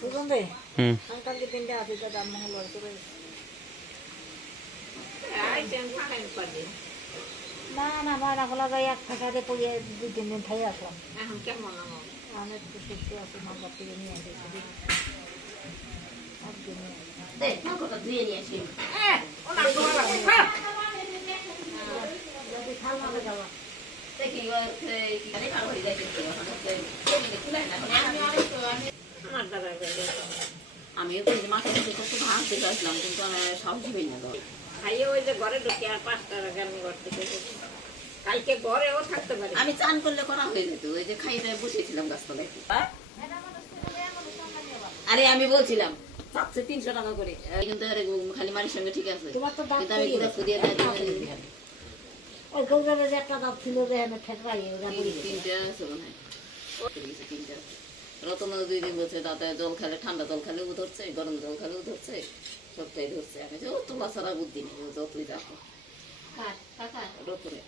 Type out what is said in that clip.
বুঝুন রে আমি কালকে 3টা আছে তো দাম মঙ্গলবার করে না না ময়না খোলা যায় এক টাকাতে পড়িয়ে 2-3 দিন খাই আসলাম এখন কেমন আমার একটু সুস্থ আছে মালদা থেকে নিয়ে আসি আমিও মাঠে ভাত দিতে আসলাম কিন্তু আমার সবজি পেয়ে না খাইয়ে ওই যে ঘরে ঢুকে আর 5 টাকা আমি ঘর থেকে কালকে ঘরেও থাকতে পারি আমি চান করলে করা হয়ে যেত ওই যে খাইতে বসেছিলাম গাছতলায় আরে আমি বলছিলাম 300 টাকা করে কিন্তু খালি মারির সঙ্গে ঠিক আছে কিন্তু আমি পুরো ফুদিয়ে ওই গৌরবে যে একটা দাম ছিল যে আমি ঠেকরাই তিনটা আছে মনে হয় তিনটা রতন 2 দিন বলছে দাদা জল খেলে ঠান্ডা জল খেলেও ধরছে গরম জল খেলেও ধরছে সবটাই ধরছে আমি যে ও তোলা ছাড়া বুদ্ধি নেই যতই দেখো রতনে